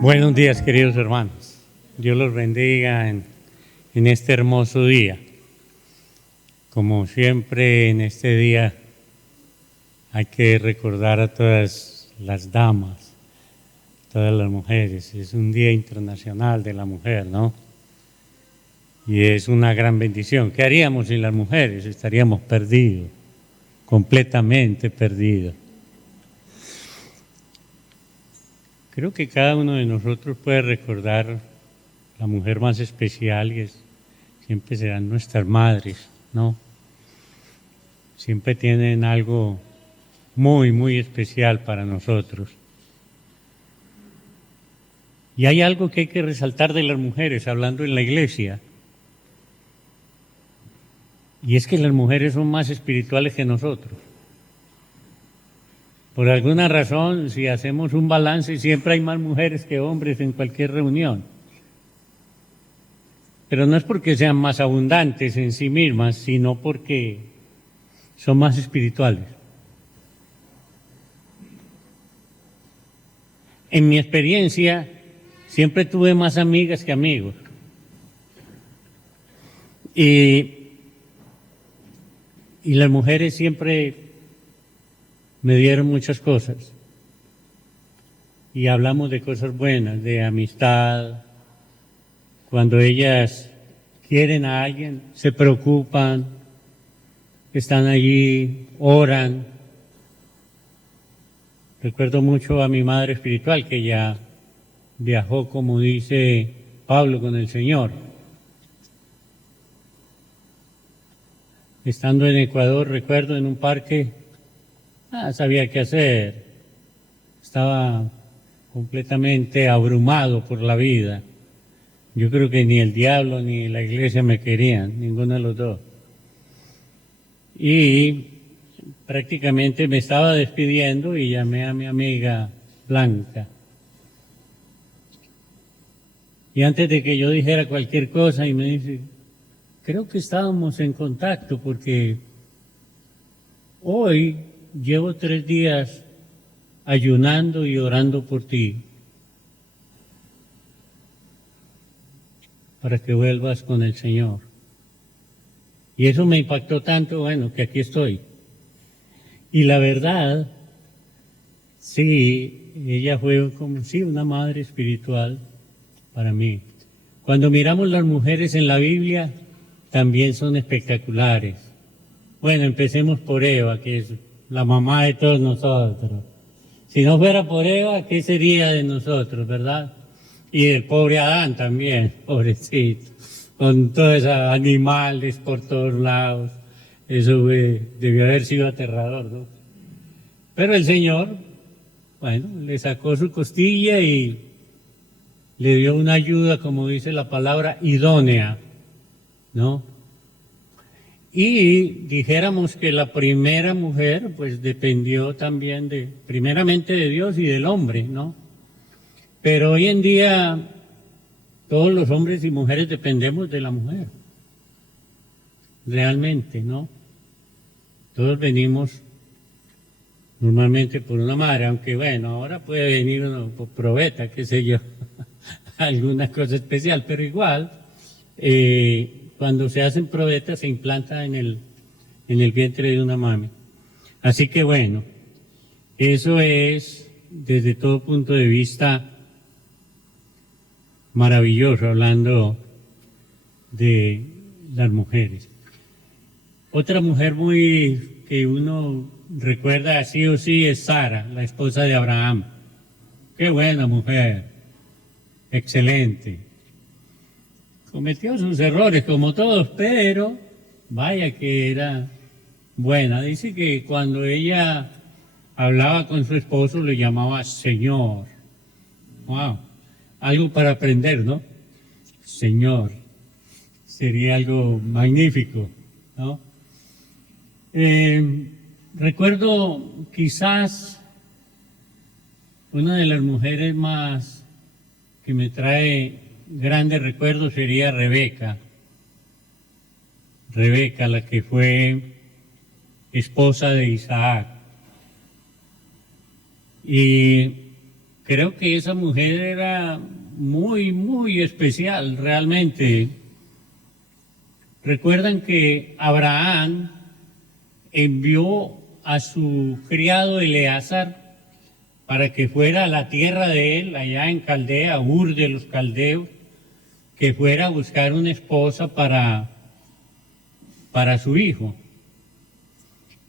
Buenos días, queridos hermanos. Dios los bendiga en este hermoso día. Como siempre, en este día hay que recordar a todas las damas, todas las mujeres. Es un día internacional de la mujer, ¿no? Y es una gran bendición. ¿Qué haríamos sin las mujeres? Estaríamos perdidos, completamente perdidos. Creo que cada uno de nosotros puede recordar la mujer más especial y siempre serán nuestras madres, ¿no? Siempre tienen algo muy, muy especial para nosotros. Y hay algo que hay que resaltar de las mujeres, hablando en la iglesia, y es que las mujeres son más espirituales que nosotros. Por alguna razón, si hacemos un balance, siempre hay más mujeres que hombres en cualquier reunión. Pero no es porque sean más abundantes en sí mismas, sino porque son más espirituales. En mi experiencia, siempre tuve más amigas que amigos. Y las mujeres siempre me dieron muchas cosas. Y hablamos de cosas buenas, de amistad. Cuando ellas quieren a alguien, se preocupan, están allí, oran. Recuerdo mucho a mi madre espiritual, que ya viajó, como dice Pablo, con el Señor. Estando en Ecuador, recuerdo en un parque, sabía qué hacer. Estaba completamente abrumado por la vida. Yo creo que ni el diablo ni la iglesia me querían, ninguno de los dos. Y prácticamente me estaba despidiendo y llamé a mi amiga Blanca. Y antes de que yo dijera cualquier cosa, y me dice, creo que estábamos en contacto porque hoy llevo 3 días ayunando y orando por ti para que vuelvas con el Señor. Y eso me impactó tanto, bueno, que aquí estoy. Y la verdad, sí, ella fue como, sí, una madre espiritual para mí. Cuando miramos las mujeres en la Biblia, también son espectaculares. Bueno, empecemos por Eva, que es la mamá de todos nosotros. Si no fuera por Eva, ¿qué sería de nosotros, verdad? Y del pobre Adán también, pobrecito, con todos esos animales por todos lados. Eso debió haber sido aterrador, ¿no? Pero el Señor, bueno, le sacó su costilla y le dio una ayuda, como dice la palabra, idónea, ¿no? Y dijéramos que la primera mujer, pues dependió también primeramente de Dios y del hombre, ¿no? Pero hoy en día todos los hombres y mujeres dependemos de la mujer, realmente, ¿no? Todos venimos normalmente por una madre, aunque bueno, ahora puede venir uno por probeta, qué sé yo, alguna cosa especial, pero igual, cuando se hacen probetas se implanta en el vientre de una mami. Así que bueno, eso es desde todo punto de vista maravilloso, hablando de las mujeres. Otra mujer muy que uno recuerda sí o sí es Sara, la esposa de Abraham. Qué buena mujer, excelente. Cometió sus errores como todos, pero vaya que era buena. Dice que cuando ella hablaba con su esposo le llamaba Señor. Wow, algo para aprender, ¿no? Señor, sería algo magnífico, ¿no? Recuerdo quizás una de las mujeres más que me trae grandes recuerdos sería Rebeca. Rebeca, la que fue esposa de Isaac. Y creo que esa mujer era muy, muy especial realmente. Recuerdan que Abraham envió a su criado Eleazar para que fuera a la tierra de él, allá en Caldea, Ur de los Caldeos, que fuera a buscar una esposa para su hijo.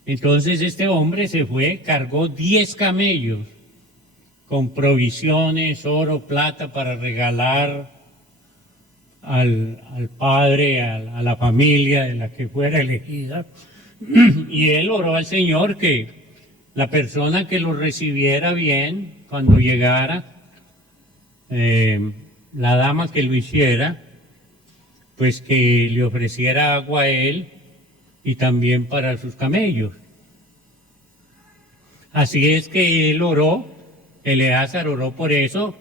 Entonces este hombre se fue, cargó 10 camellos con provisiones, oro, plata para regalar al padre, a la familia de la que fuera elegida. Y él oró al Señor que la persona que lo recibiera bien cuando llegara, la dama que lo hiciera, pues que le ofreciera agua a él y también para sus camellos. Así es que él oró, Eleazar oró por eso,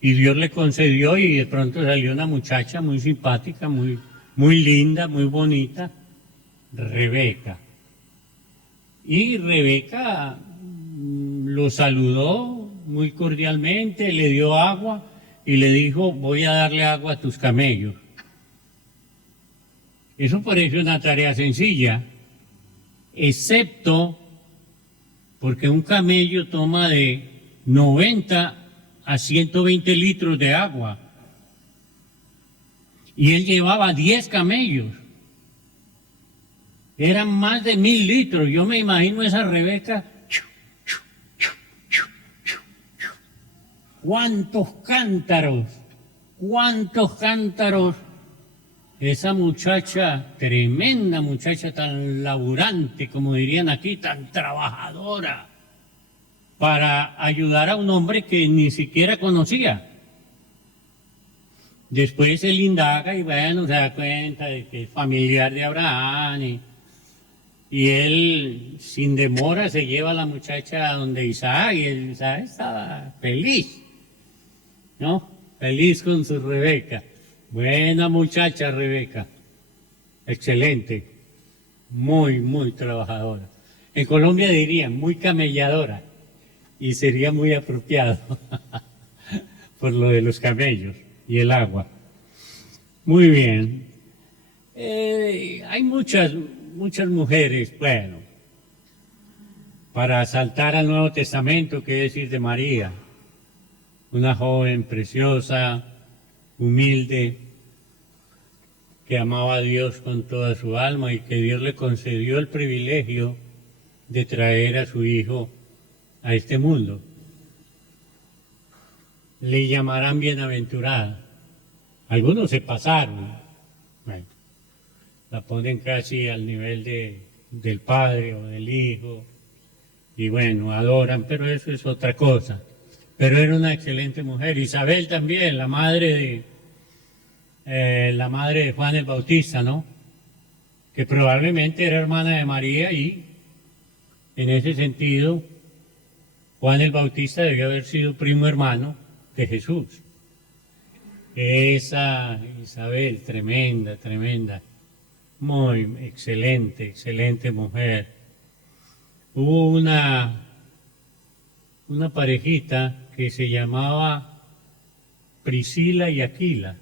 y Dios le concedió, y de pronto salió una muchacha muy simpática, muy, muy linda, muy bonita, Rebeca. Y Rebeca lo saludó muy cordialmente, le dio agua y le dijo, voy a darle agua a tus camellos. Eso parece una tarea sencilla, excepto porque un camello toma de 90 a 120 litros de agua. Y él llevaba 10 camellos. Eran más de 1000 litros. Yo me imagino esa Rebeca. ¿Cuántos cántaros? ¿Cuántos cántaros? Esa muchacha, tremenda muchacha, tan laburante, como dirían aquí, tan trabajadora, para ayudar a un hombre que ni siquiera conocía. Después él indaga y bueno, se da cuenta de que es familiar de Abraham y él sin demora se lleva a la muchacha a donde Isaac, y Isaac estaba feliz, ¿no? Feliz con su Rebeca. Buena muchacha Rebeca, excelente, muy, muy trabajadora. En Colombia dirían muy camelladora y sería muy apropiado por lo de los camellos y el agua. Muy bien. Hay muchas mujeres, bueno, para saltar al Nuevo Testamento, ¿qué decir de María? Una joven preciosa, humilde, que amaba a Dios con toda su alma y que Dios le concedió el privilegio de traer a su hijo a este mundo. Le llamarán bienaventurada. Algunos se pasaron, bueno, la ponen casi al nivel del Padre o del Hijo, y bueno, adoran, pero eso es otra cosa. Pero era una excelente mujer. Isabel también, la madre de Juan el Bautista, ¿no? Que probablemente era hermana de María, y en ese sentido Juan el Bautista debió haber sido primo hermano de Jesús. Esa Isabel, tremenda, tremenda, muy excelente, excelente mujer. Hubo una parejita que se llamaba Priscila y Aquila,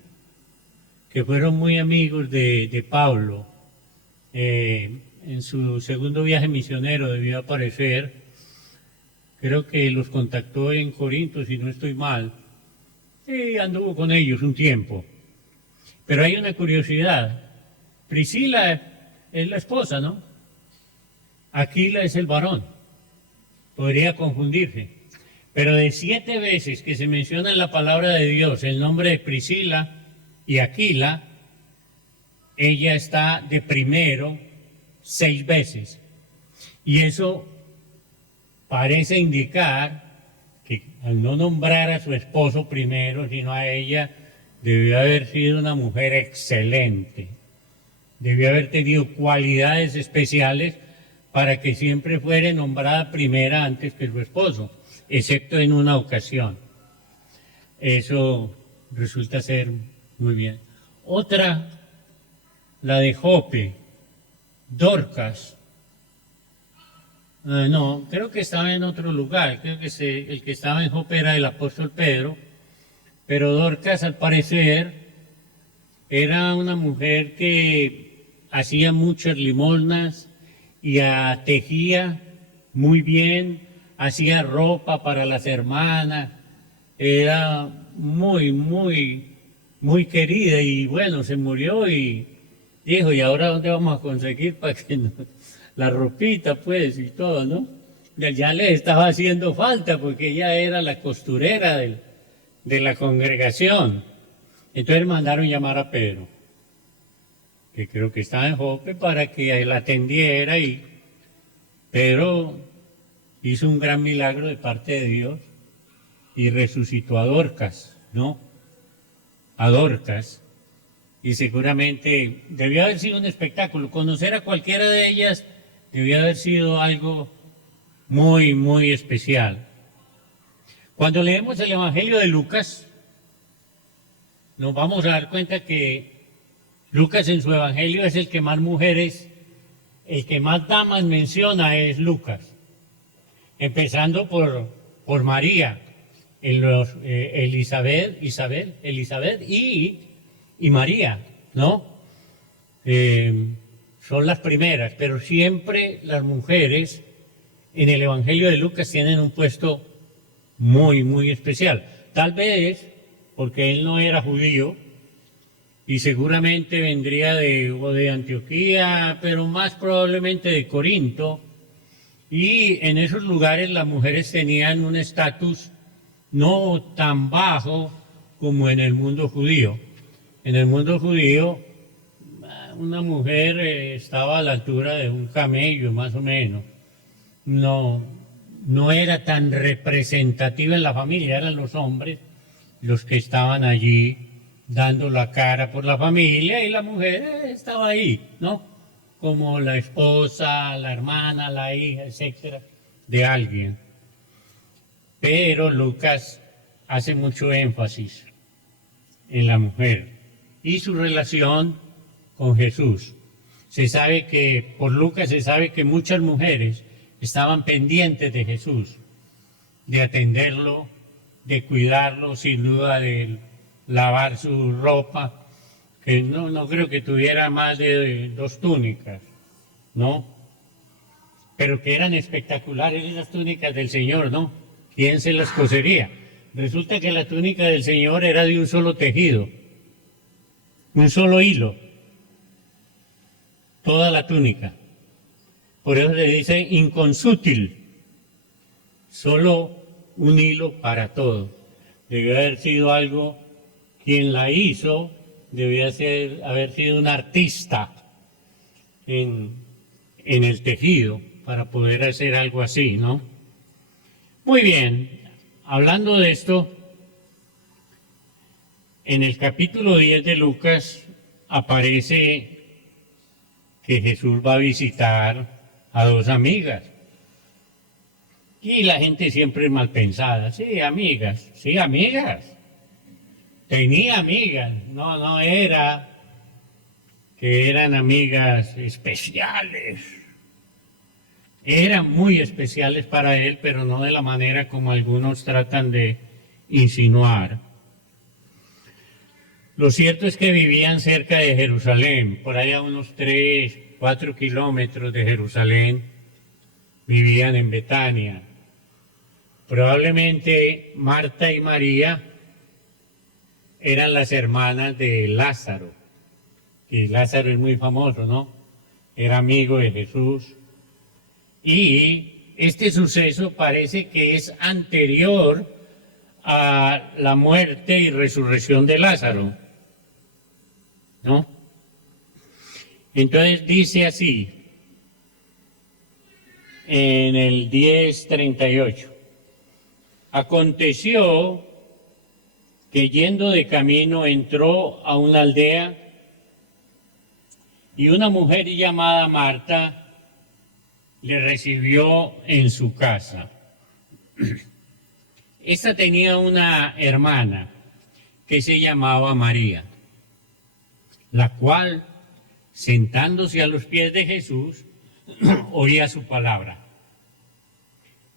que fueron muy amigos de Pablo. En su segundo viaje misionero debió aparecer, creo que los contactó en Corinto, si no estoy mal, y anduvo con ellos un tiempo. Pero hay una curiosidad, Priscila es la esposa, ¿no? Aquila es el varón, podría confundirse. Pero de 7 veces que se menciona en la palabra de Dios el nombre de Priscila y Aquila, ella está de primero 6 veces. Y eso parece indicar que al no nombrar a su esposo primero, sino a ella, debió haber sido una mujer excelente. Debió haber tenido cualidades especiales para que siempre fuera nombrada primera antes que su esposo, excepto en una ocasión. Eso resulta ser muy bien. Otra, la de Jope, Dorcas. No, creo que estaba en otro lugar, creo que el que estaba en Jope era el apóstol Pedro, pero Dorcas al parecer era una mujer que hacía muchas limosnas y tejía muy bien, hacía ropa para las hermanas, era muy querida y bueno, se murió y dijo, ¿y ahora dónde vamos a conseguir para que la ropita pues y todo, ¿no? Ya le estaba haciendo falta porque ella era la costurera de la congregación. Entonces mandaron llamar a Pedro, que creo que estaba en Jope, para que él atendiera y Pedro hizo un gran milagro de parte de Dios y resucitó a Dorcas, ¿no? A Dorcas. Y seguramente debió haber sido un espectáculo. Conocer a cualquiera de ellas debió haber sido algo muy especial. Cuando leemos el Evangelio de Lucas, nos vamos a dar cuenta que Lucas en su Evangelio es el que más mujeres, el que más damas menciona es Lucas. Empezando por María, Elizabeth y María, ¿no? Son las primeras, pero siempre las mujeres en el Evangelio de Lucas tienen un puesto muy especial. Tal vez porque él no era judío y seguramente vendría de Antioquía, pero más probablemente de Corinto. Y en esos lugares las mujeres tenían un estatus no tan bajo como en el mundo judío. En el mundo judío, una mujer estaba a la altura de un camello, más o menos. No era tan representativa en la familia, eran los hombres los que estaban allí dando la cara por la familia y la mujer estaba ahí, ¿no? Como la esposa, la hermana, la hija, etcétera, de alguien. Pero Lucas hace mucho énfasis en la mujer y su relación con Jesús. Se sabe que, por Lucas se sabe que muchas mujeres estaban pendientes de Jesús, de atenderlo, de cuidarlo, sin duda de lavar su ropa, que no creo que tuviera más de 2 túnicas, ¿no? Pero que eran espectaculares esas túnicas del Señor, ¿no? ¿Quién se las cosería? Resulta que la túnica del Señor era de un solo tejido, un solo hilo, toda la túnica. Por eso se dice inconsútil, solo un hilo para todo. Debió haber sido algo, quien la hizo, debía haber sido un artista en el tejido para poder hacer algo así, ¿no? Muy bien, hablando de esto, en el capítulo 10 de Lucas aparece que Jesús va a visitar a 2 amigas. Y la gente siempre es mal pensada. Sí, amigas. Tenía amigas. No era que eran amigas especiales. Eran muy especiales para él, pero no de la manera como algunos tratan de insinuar. Lo cierto es que vivían cerca de Jerusalén, por allá a unos 3-4 kilómetros de Jerusalén, vivían en Betania. Probablemente Marta y María eran las hermanas de Lázaro, y Lázaro es muy famoso, ¿no? Era amigo de Jesús. Y este suceso parece que es anterior a la muerte y resurrección de Lázaro, ¿no? Entonces dice así, en el 10:38. Aconteció que yendo de camino entró a una aldea y una mujer llamada Marta le recibió en su casa. Esta tenía una hermana que se llamaba María, la cual, sentándose a los pies de Jesús, oía su palabra.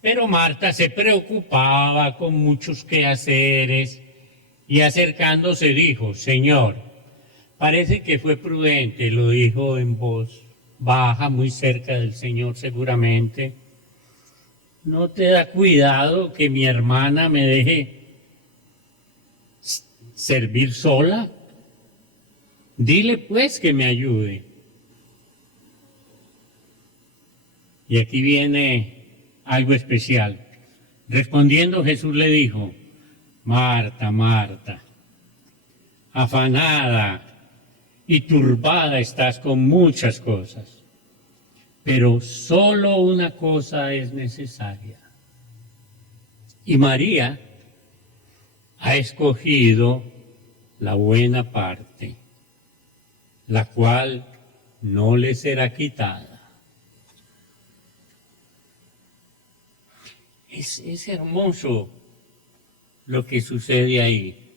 Pero Marta se preocupaba con muchos quehaceres y acercándose dijo, Señor, parece que fue prudente, lo dijo en voz baja, muy cerca del Señor seguramente. ¿No te da cuidado que mi hermana me deje servir sola? Dile pues que me ayude. Y aquí viene algo especial. Respondiendo Jesús le dijo, Marta, Marta, afanada y turbada estás con muchas cosas, pero solo una cosa es necesaria. Y María ha escogido la buena parte, la cual no le será quitada. Es hermoso lo que sucede ahí.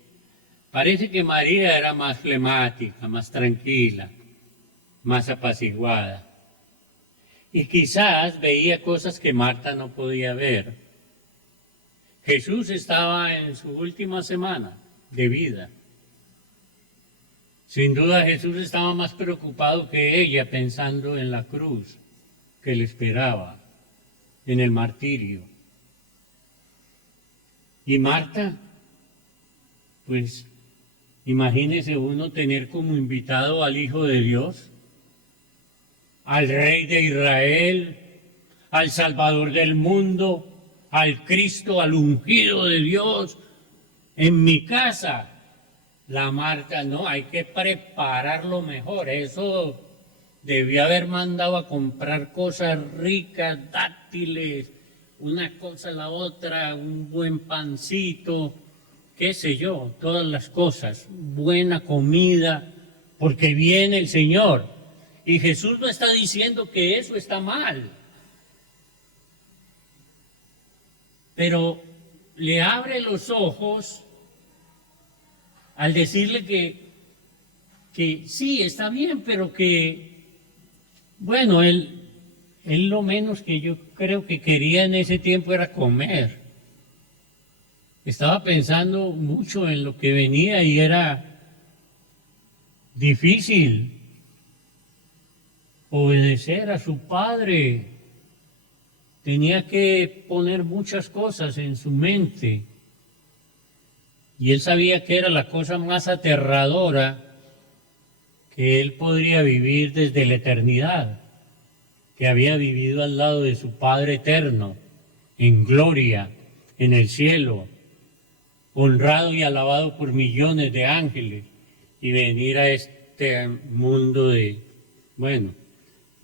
Parece que María era más flemática, más tranquila, más apaciguada. Y quizás veía cosas que Marta no podía ver. Jesús estaba en su última semana de vida. Sin duda Jesús estaba más preocupado que ella pensando en la cruz que le esperaba, en el martirio. Y Marta, pues imagínese uno tener como invitado al Hijo de Dios, al Rey de Israel, al Salvador del mundo, al Cristo, al ungido de Dios, en mi casa. La Marta, no, hay que prepararlo mejor. Eso debió haber mandado a comprar cosas ricas, dátiles, una cosa a la otra, un buen pancito, qué sé yo, todas las cosas, buena comida, porque viene el Señor. Y Jesús no está diciendo que eso está mal, pero le abre los ojos al decirle que sí, está bien, pero que, bueno, él lo menos que yo creo que quería en ese tiempo era comer. Estaba pensando mucho en lo que venía y era difícil obedecer a su padre. Tenía que poner muchas cosas en su mente. Y él sabía que era la cosa más aterradora que él podría vivir desde la eternidad, que había vivido al lado de su Padre eterno, en gloria, en el cielo, honrado y alabado por millones de ángeles, y venir a este mundo de, bueno,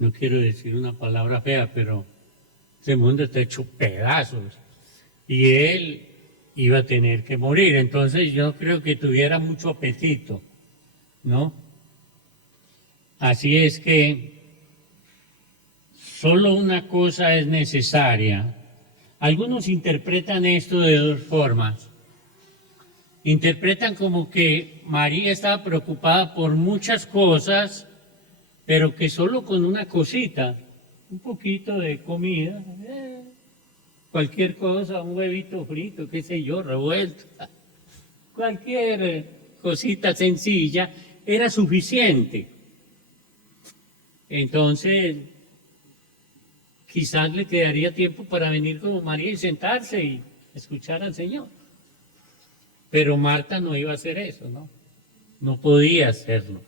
no quiero decir una palabra fea, pero ese mundo está hecho pedazos, y él iba a tener que morir. Entonces yo creo que tuviera mucho apetito, ¿no? Así es que solo una cosa es necesaria. Algunos interpretan esto de dos formas. Interpretan como que María estaba preocupada por muchas cosas, pero que solo con una cosita, un poquito de comida, cualquier cosa, un huevito frito, qué sé yo, revuelto, cualquier cosita sencilla, era suficiente. Entonces, quizás le quedaría tiempo para venir como María y sentarse y escuchar al Señor. Pero Marta no iba a hacer eso, ¿no? No podía hacerlo.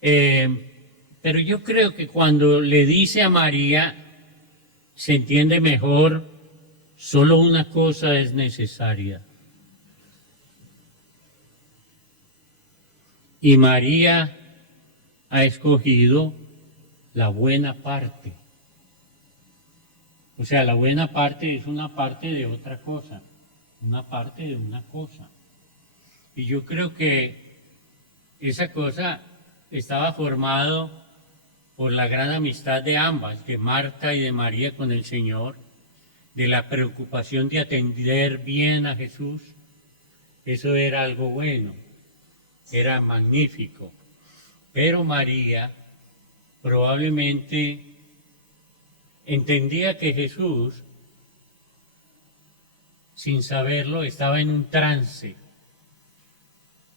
Pero yo creo que cuando le dice a María, se entiende mejor, solo una cosa es necesaria. Y María ha escogido la buena parte. O sea, la buena parte es una parte de otra cosa, una parte de una cosa. Y yo creo que esa cosa estaba formado por la gran amistad de ambas, de Marta y de María con el Señor, de la preocupación de atender bien a Jesús. Eso era algo bueno, era magnífico. Pero María probablemente entendía que Jesús sin saberlo, estaba en un trance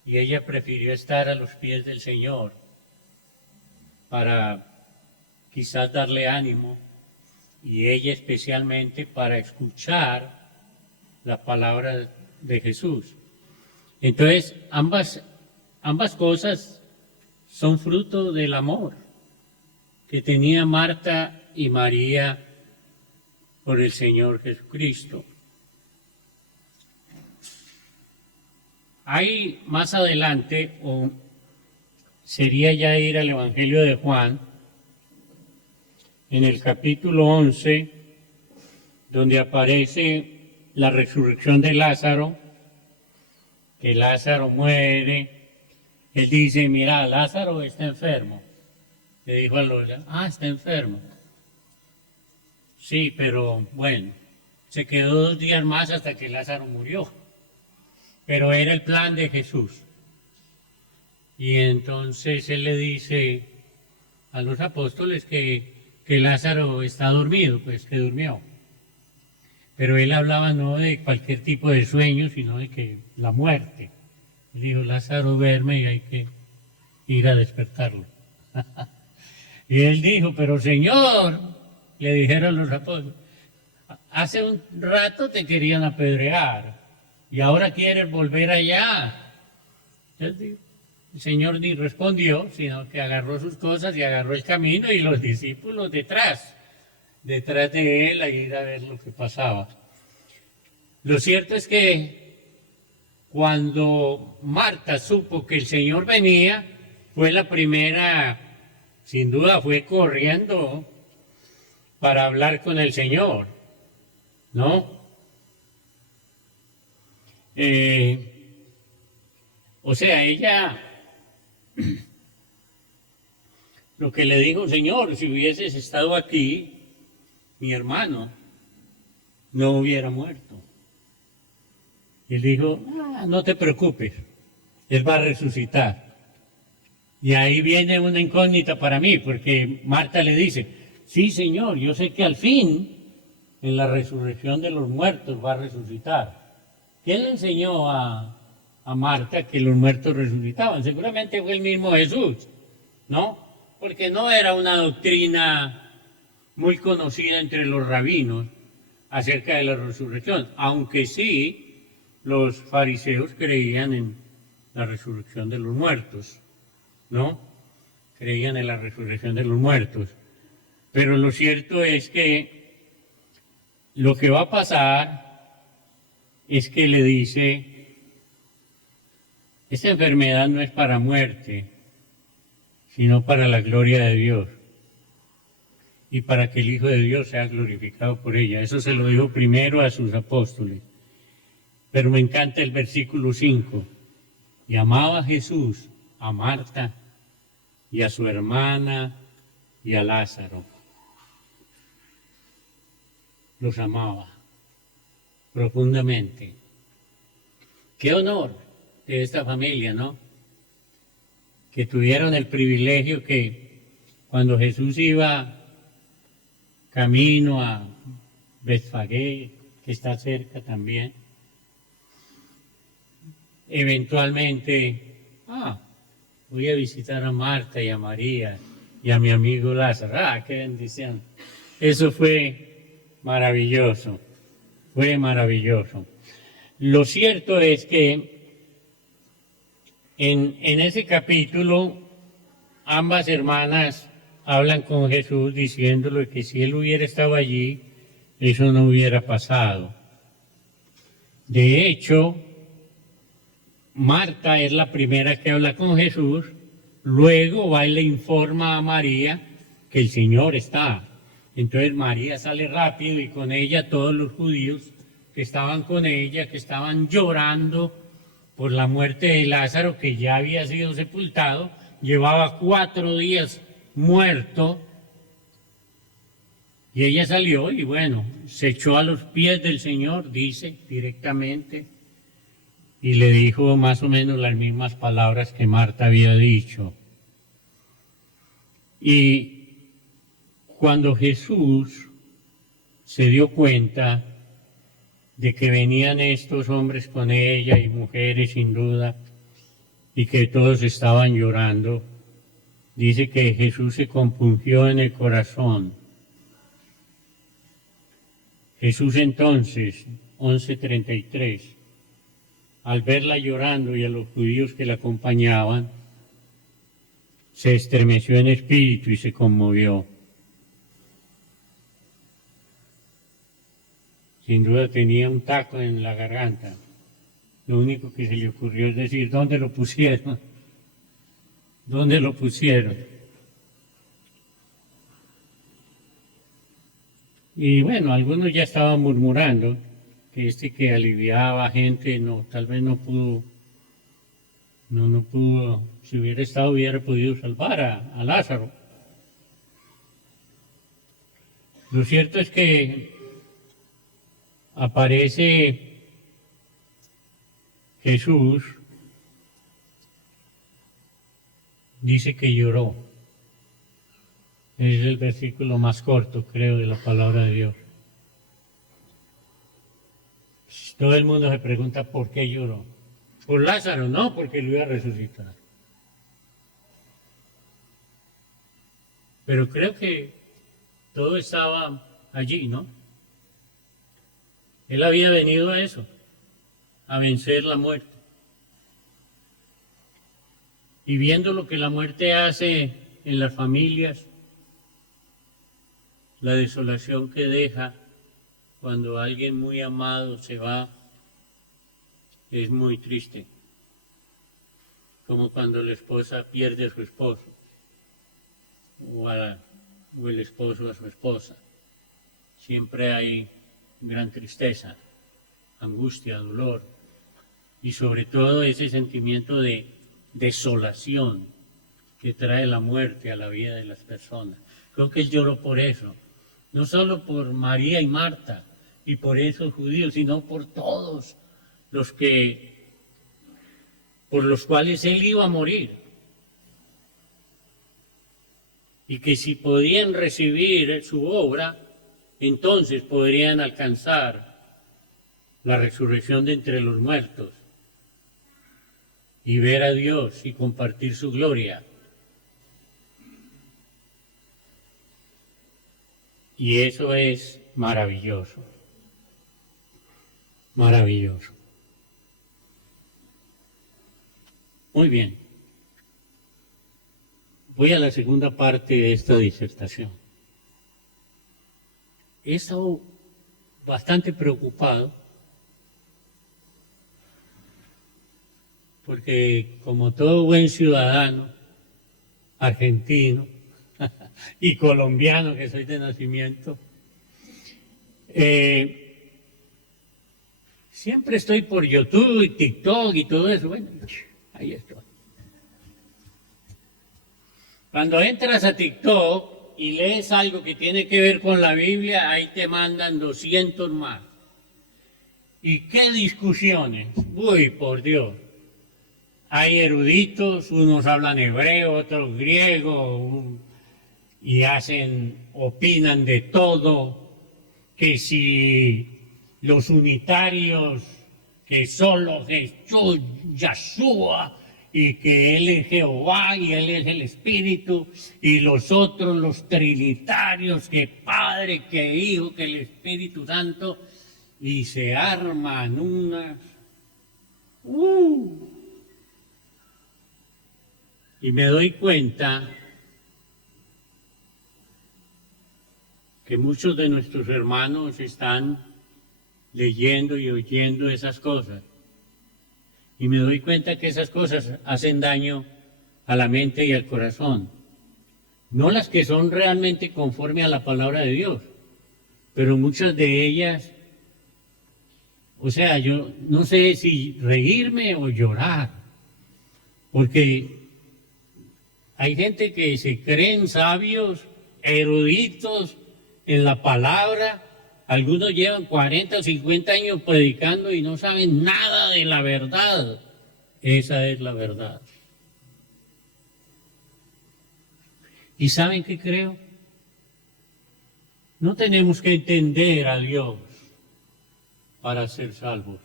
y ella prefirió estar a los pies del Señor para quizás darle ánimo y ella especialmente para escuchar la palabra de Jesús. Entonces, ambas cosas son fruto del amor que tenía Marta y María por el Señor Jesucristo. Hay más adelante, o sería ya ir al Evangelio de Juan, en el capítulo 11, donde aparece la resurrección de Lázaro, que Lázaro muere. Él dice, mira, Lázaro está enfermo. Le dijo a los, está enfermo. Sí, pero bueno, se quedó 2 días más hasta que Lázaro murió. Pero era el plan de Jesús. Y entonces él le dice a los apóstoles que Lázaro está dormido, pues que durmió. Pero él hablaba no de cualquier tipo de sueño, sino de que la muerte. Él dijo, Lázaro duerme y hay que ir a despertarlo. Y él dijo, pero Señor, le dijeron los apóstoles, hace un rato te querían apedrear y ahora quieres volver allá. El Señor ni respondió, sino que agarró sus cosas y agarró el camino y los discípulos detrás de él a ir a ver lo que pasaba. Lo cierto es que cuando Marta supo que el Señor venía, fue la primera, sin duda fue corriendo para hablar con el Señor, ¿no? O sea, ella lo que le dijo, Señor, si hubieses estado aquí, mi hermano no hubiera muerto. Y él dijo, no te preocupes, él va a resucitar. Y ahí viene una incógnita para mí, porque Marta le dice, sí, Señor, yo sé que al fin, en la resurrección de los muertos, va a resucitar. ¿Quién le enseñó a Marta que los muertos resucitaban? Seguramente fue el mismo Jesús, ¿no? Porque no era una doctrina muy conocida entre los rabinos acerca de la resurrección, aunque sí los fariseos creían en la resurrección de los muertos, ¿no? Creían en la resurrección de los muertos. Pero lo cierto es que lo que va a pasar es que le dice, esta enfermedad no es para muerte, sino para la gloria de Dios y para que el Hijo de Dios sea glorificado por ella. Eso se lo dijo primero a sus apóstoles. Pero me encanta el versículo 5. Y amaba a Jesús, a Marta y a su hermana y a Lázaro. Los amaba profundamente. Qué honor de esta familia, ¿no? Que tuvieron el privilegio que cuando Jesús iba camino a Betfagé, que está cerca también, eventualmente, voy a visitar a Marta y a María y a mi amigo Lázaro. ¡Qué bendición! Eso fue maravilloso, fue maravilloso. Lo cierto es que en ese capítulo ambas hermanas hablan con Jesús diciéndole que si él hubiera estado allí, eso no hubiera pasado. De hecho, Marta es la primera que habla con Jesús, luego va y le informa a María que el Señor está. Entonces María sale rápido y con ella todos los judíos que estaban con ella, que estaban llorando por la muerte de Lázaro, que ya había sido sepultado, llevaba 4 días muerto, y ella salió y bueno, se echó a los pies del Señor, dice directamente, y le dijo más o menos las mismas palabras que Marta había dicho. Y cuando Jesús se dio cuenta de que venían estos hombres con ella y mujeres sin duda, y que todos estaban llorando, dice que Jesús se compungió en el corazón. Jesús entonces, 11:33, al verla llorando y a los judíos que la acompañaban, se estremeció en espíritu y se conmovió. Sin duda tenía un taco en la garganta. Lo único que se le ocurrió es decir, ¿dónde lo pusieron? ¿Dónde lo pusieron? Y bueno, algunos ya estaban murmurando que que aliviaba gente, no, tal vez no pudo, no pudo, si hubiera estado, hubiera podido salvar a Lázaro. Lo cierto es que aparece Jesús, dice que lloró. Es el versículo más corto, creo, de la palabra de Dios. Todo el mundo se pregunta por qué lloró. Por Lázaro, no, porque lo iba a resucitar. Pero creo que todo estaba allí, ¿no? Él había venido a eso, a vencer la muerte. Y viendo lo que la muerte hace en las familias, la desolación que deja cuando alguien muy amado se va, es muy triste. Como cuando la esposa pierde a su esposo, o el esposo a su esposa. Siempre hay gran tristeza, angustia, dolor, y sobre todo ese sentimiento de desolación que trae la muerte a la vida de las personas. Creo que él lloró por eso, no solo por María y Marta y por esos judíos, sino por todos los por los cuales él iba a morir. Y que si podían recibir su obra, entonces podrían alcanzar la resurrección de entre los muertos y ver a Dios y compartir su gloria. Y eso es maravilloso, maravilloso. Muy bien. Voy a la segunda parte de esta disertación. He estado bastante preocupado porque, como todo buen ciudadano argentino y colombiano que soy de nacimiento, siempre estoy por YouTube y TikTok y todo eso. Bueno, ahí estoy. Cuando entras a TikTok y lees algo que tiene que ver con la Biblia, ahí te mandan 200 más. ¿Y qué discusiones? Uy, por Dios. Hay eruditos, unos hablan hebreo, otros griego, y opinan de todo, que si los unitarios, que solo Jesús, Yahshua, y que Él es Jehová y Él es el Espíritu, y los otros, los trinitarios, que Padre, que Hijo, que el Espíritu Santo, y se arman unas... Y me doy cuenta que muchos de nuestros hermanos están leyendo y oyendo esas cosas. Y me doy cuenta que esas cosas hacen daño a la mente y al corazón. No las que son realmente conforme a la palabra de Dios, pero muchas de ellas, o sea, yo no sé si reírme o llorar, porque hay gente que se creen sabios, eruditos en la palabra. Algunos llevan 40 o 50 años predicando y no saben nada de la verdad. Esa es la verdad. ¿Y saben qué creo? No tenemos que entender a Dios. para ser salvos.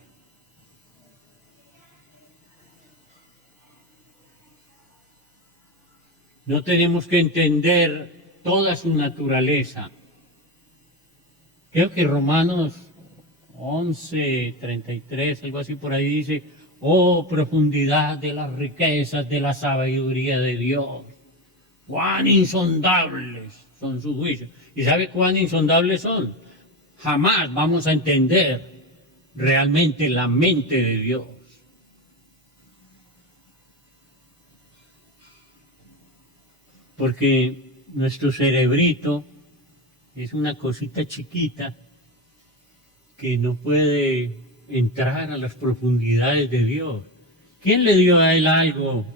No tenemos que entender toda su naturaleza. Creo que Romanos 11:33, algo así por ahí dice, oh profundidad de las riquezas de la sabiduría de Dios, cuán insondables son sus juicios. ¿Y sabe cuán insondables son? Jamás vamos a entender realmente la mente de Dios. Porque nuestro cerebrito es una cosita chiquita que no puede entrar a las profundidades de Dios. ¿Quién le dio a él algo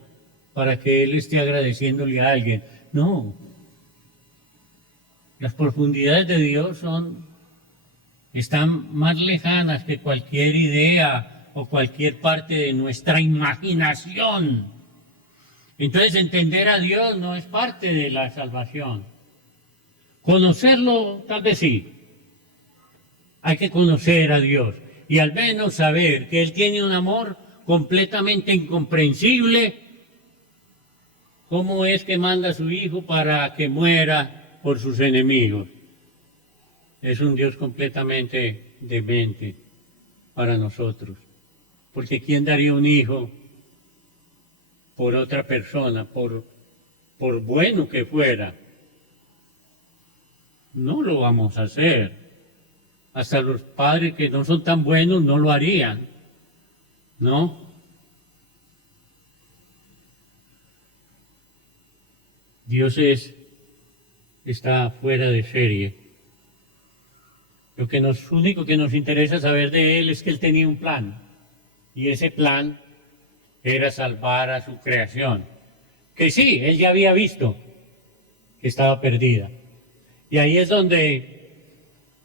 para que él esté agradeciéndole a alguien? No. Las profundidades de Dios están más lejanas que cualquier idea o cualquier parte de nuestra imaginación. Entonces, entender a Dios no es parte de la salvación. Conocerlo, tal vez sí. Hay que conocer a Dios y al menos saber que Él tiene un amor completamente incomprensible. ¿Cómo es que manda a su Hijo para que muera por sus enemigos? Es un Dios completamente demente para nosotros. Porque ¿quién daría un hijo por otra persona, por bueno que fuera? No lo vamos a hacer. Hasta los padres que no son tan buenos no lo harían, ¿no? Dios está fuera de serie. Lo único que nos interesa saber de Él es que Él tenía un plan. Y ese plan era salvar a su creación. Que sí, Él ya había visto que estaba perdida. Y ahí es donde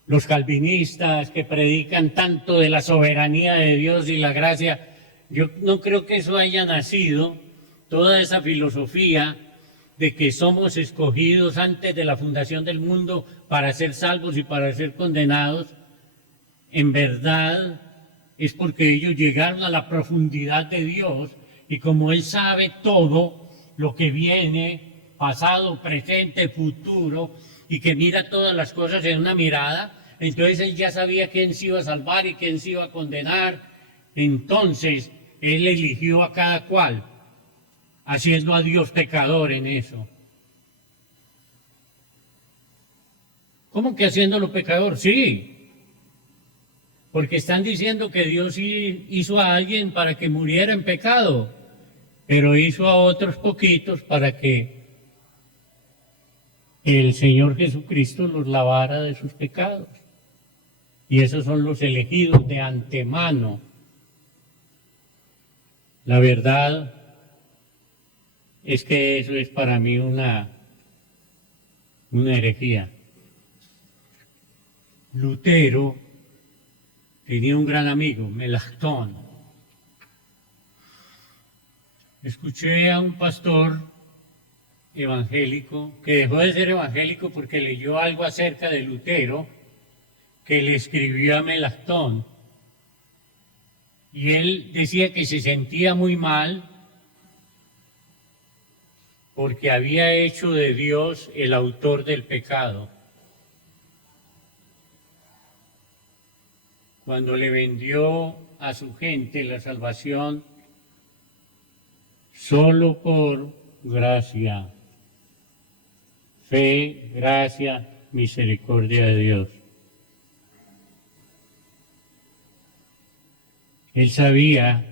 los calvinistas que predican tanto de la soberanía de Dios y la gracia, yo no creo que eso haya nacido, toda esa filosofía de que somos escogidos antes de la fundación del mundo para ser salvos y para ser condenados, en verdad es porque ellos llegaron a la profundidad de Dios y como Él sabe todo lo que viene, pasado, presente, futuro, y que mira todas las cosas en una mirada, entonces Él ya sabía quién se iba a salvar y quién se iba a condenar. Entonces Él eligió a cada cual, haciendo a Dios pecador en eso. ¿Cómo que haciéndolo pecador? Sí, porque están diciendo que Dios hizo a alguien para que muriera en pecado, pero hizo a otros poquitos para que el Señor Jesucristo los lavara de sus pecados. Y esos son los elegidos de antemano. La verdad es que eso es para mí una herejía. Lutero tenía un gran amigo, Melanchthon. Escuché a un pastor evangélico que dejó de ser evangélico porque leyó algo acerca de Lutero que le escribió a Melanchthon. Y él decía que se sentía muy mal porque había hecho de Dios el autor del pecado. Cuando le vendió a su gente la salvación solo por gracia, fe, gracia, misericordia de Dios. Él sabía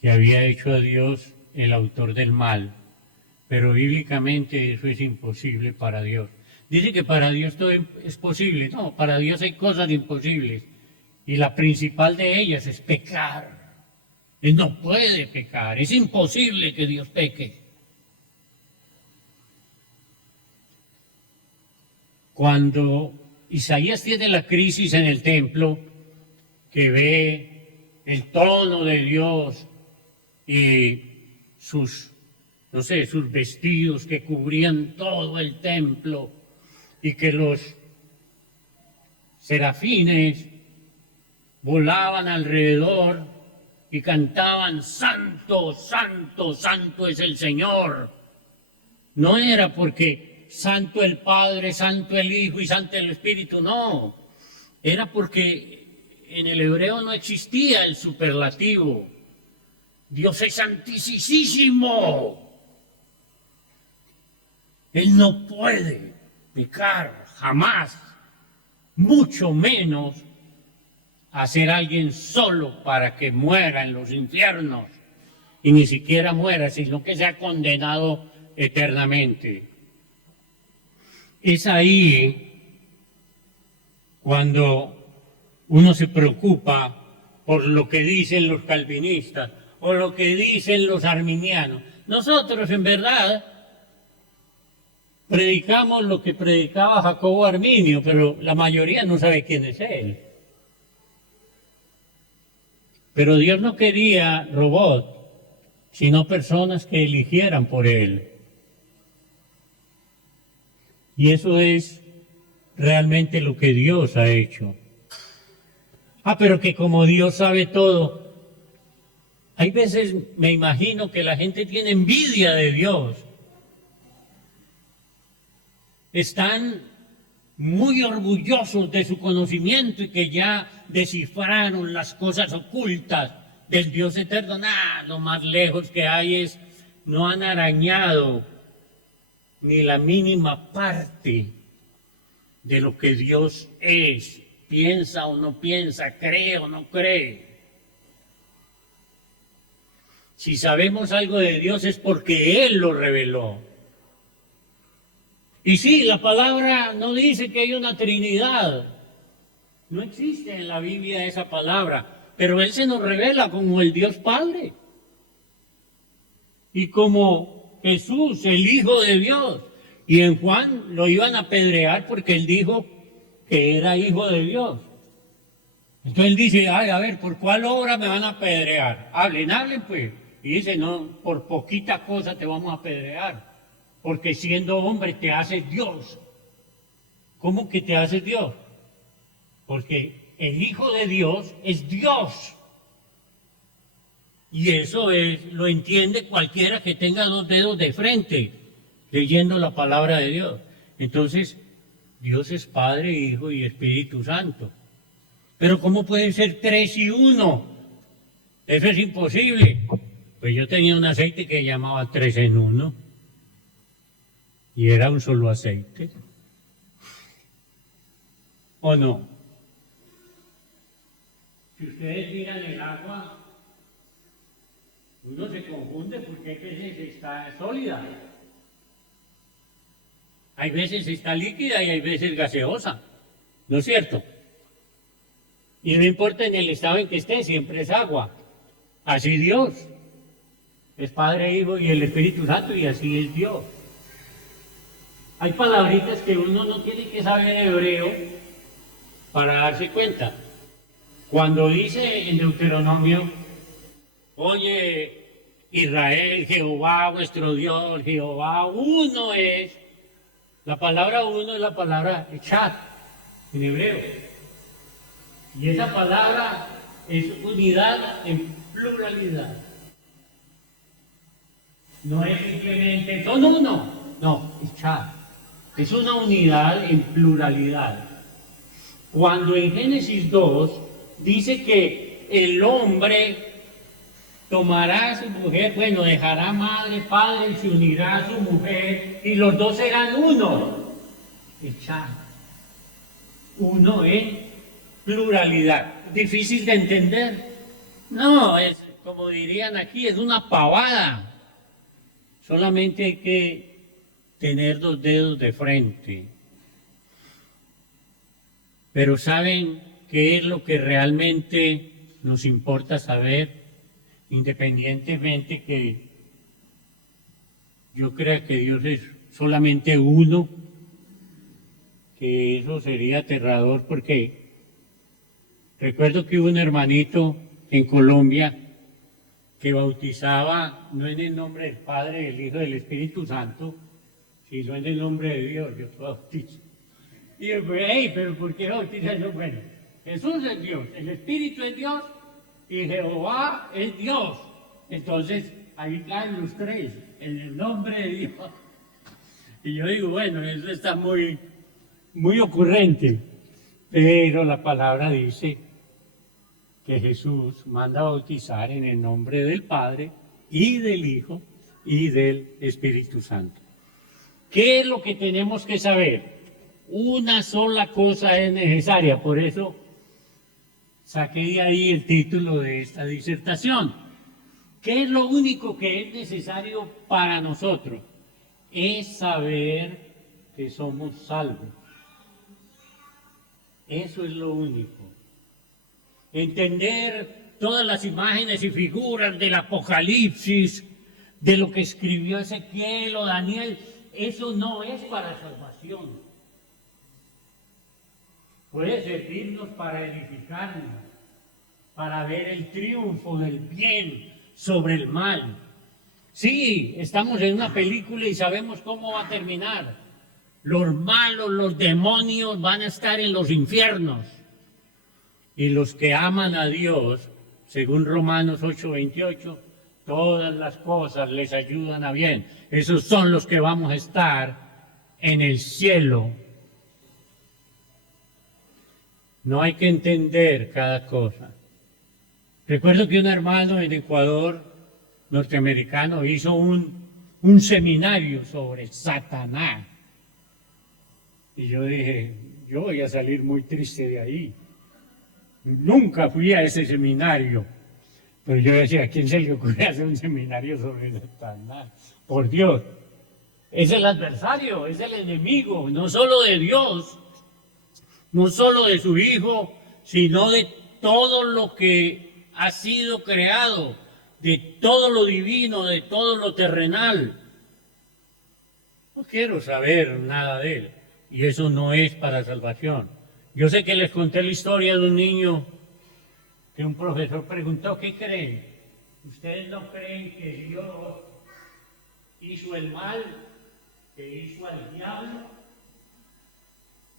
que había hecho a Dios el autor del mal, pero bíblicamente eso es imposible para Dios. Dice que para Dios todo es posible. No, para Dios hay cosas imposibles. Y la principal de ellas es pecar. Él no puede pecar. Es imposible que Dios peque. Cuando Isaías tiene la crisis en el templo, que ve el trono de Dios y sus vestidos que cubrían todo el templo, y que los serafines volaban alrededor y cantaban, Santo, Santo, Santo es el Señor. No era porque Santo el Padre, Santo el Hijo y Santo el Espíritu, no. Era porque en el hebreo no existía el superlativo. Dios es santísimo. Él no puede pecar jamás, mucho menos hacer a alguien solo para que muera en los infiernos, y ni siquiera muera, sino que sea condenado eternamente. Es ahí cuando uno se preocupa por lo que dicen los calvinistas o lo que dicen los arminianos. Nosotros, en verdad, predicamos lo que predicaba Jacobo Arminio, pero la mayoría no sabe quién es él. Pero Dios no quería robots, sino personas que eligieran por Él. Y eso es realmente lo que Dios ha hecho. Pero que como Dios sabe todo, hay veces me imagino que la gente tiene envidia de Dios. Están muy orgullosos de su conocimiento y que ya descifraron las cosas ocultas del Dios eterno. Lo más lejos que hay es, no han arañado ni la mínima parte de lo que Dios es, piensa o no piensa, cree o no cree. Si sabemos algo de Dios es porque Él lo reveló. Y sí, la palabra no dice que hay una Trinidad. No existe en la Biblia esa palabra, pero Él se nos revela como el Dios Padre. Y como Jesús, el Hijo de Dios. Y en Juan lo iban a apedrear porque Él dijo que era Hijo de Dios. Entonces Él dice, a ver, ¿por cuál obra me van a apedrear? Hablen pues. Y dice, no, por poquita cosa te vamos a apedrear. Porque siendo hombre te haces Dios. ¿Cómo que te haces Dios? Porque el Hijo de Dios es Dios. Y eso lo entiende cualquiera que tenga 2 dedos de frente, leyendo la palabra de Dios. Entonces, Dios es Padre, Hijo y Espíritu Santo. Pero ¿cómo pueden ser 3 y 1? Eso es imposible. Pues yo tenía un aceite que llamaba 3 en 1. Y era un solo aceite. ¿O no? Si ustedes miran el agua, uno se confunde porque hay veces está sólida. Hay veces está líquida y hay veces gaseosa. ¿No es cierto? Y no importa en el estado en que esté, siempre es agua. Así Dios. Es Padre, Hijo y el Espíritu Santo, y así es Dios. Hay palabritas que uno no tiene que saber hebreo para darse cuenta. Cuando dice en Deuteronomio, oye Israel, Jehová vuestro Dios, Jehová uno es, la palabra uno es la palabra echad en hebreo. Y esa palabra es unidad en pluralidad. No es simplemente son uno, no, echad. Es una unidad en pluralidad. Cuando en Génesis 2 dice que el hombre tomará a su mujer, dejará madre, padre, y se unirá a su mujer, y los dos serán uno. Echad. Uno en pluralidad. ¿Difícil de entender? No, es como dirían aquí, es una pavada. Solamente hay que tener 2 dedos de frente. Pero ¿saben qué es lo que realmente nos importa saber? Independientemente que yo crea que Dios es solamente uno, que eso sería aterrador, porque recuerdo que hubo un hermanito en Colombia que bautizaba no en el nombre del Padre, del Hijo y del Espíritu Santo, sino en el nombre de Dios. Yo bautizo. Y yo, pero ¿por qué bautiza eso? Bueno, Jesús es Dios, el Espíritu es Dios y Jehová es Dios. Entonces, ahí caen los tres, en el nombre de Dios. Y yo digo, bueno, eso está muy, muy ocurrente. Pero la palabra dice que Jesús manda a bautizar en el nombre del Padre y del Hijo y del Espíritu Santo. ¿Qué es lo que tenemos que saber? Una sola cosa es necesaria, por eso saqué de ahí el título de esta disertación. ¿Qué es lo único que es necesario para nosotros? Es saber que somos salvos. Eso es lo único. Entender todas las imágenes y figuras del Apocalipsis, de lo que escribió Ezequiel o Daniel, eso no es para salvación. Puede servirnos para edificarnos, para ver el triunfo del bien sobre el mal. Sí, estamos en una película y sabemos cómo va a terminar. Los malos, los demonios van a estar en los infiernos. Y los que aman a Dios, según Romanos 8:28, todas las cosas les ayudan a bien. Esos son los que vamos a estar en el cielo. No hay que entender cada cosa. Recuerdo que un hermano en Ecuador, norteamericano, hizo un seminario sobre Satanás. Y yo dije, yo voy a salir muy triste de ahí. Nunca fui a ese seminario. Pero yo decía, ¿a quién se le ocurre hacer un seminario sobre Satanás? Por Dios. Es el adversario, es el enemigo, no solo de Dios, no solo de su Hijo, sino de todo lo que ha sido creado, de todo lo divino, de todo lo terrenal. No quiero saber nada de él, y eso no es para salvación. Yo sé que les conté la historia de un niño que un profesor preguntó, ¿qué creen? ¿Ustedes no creen que Dios hizo el mal, que hizo al diablo?